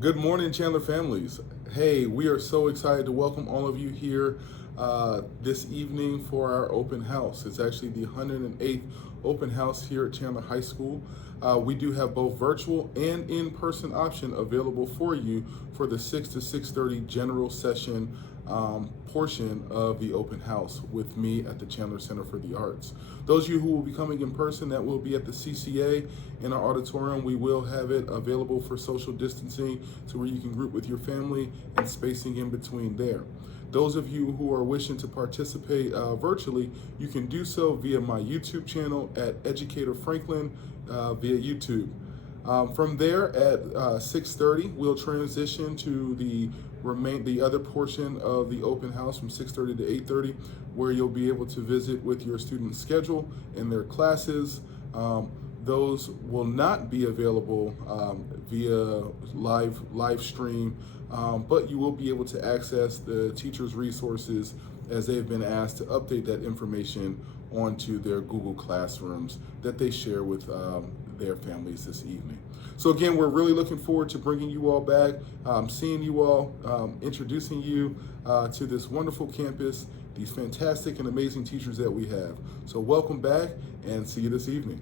Good morning, Chandler families. Hey, we are so excited to welcome all of you here this evening for our open house. It's actually the 108th open house here at Chandler High School. We do have both virtual and in-person option available for you for the 6 to 6:30 general session portion of the open house with me at the Chandler Center for the Arts. Those of you who will be coming in person, that will be at the CCA in our auditorium. We will have it available for social distancing to where you can group with your family and spacing in between there. Those of you who are wishing to participate virtually, you can do so via my YouTube channel at Educator Franklin via YouTube. From there at 6:30, we'll transition to the other portion of the open house from 6:30 to 8:30, where you'll be able to visit with your student schedule and their classes. Those will not be available via live stream, but you will be able to access the teachers' resources as they've been asked to update that information onto their Google Classrooms that they share with their families this evening. So again, we're really looking forward to bringing you all back, seeing you all, introducing you to this wonderful campus, these fantastic and amazing teachers that we have. So welcome back and see you this evening.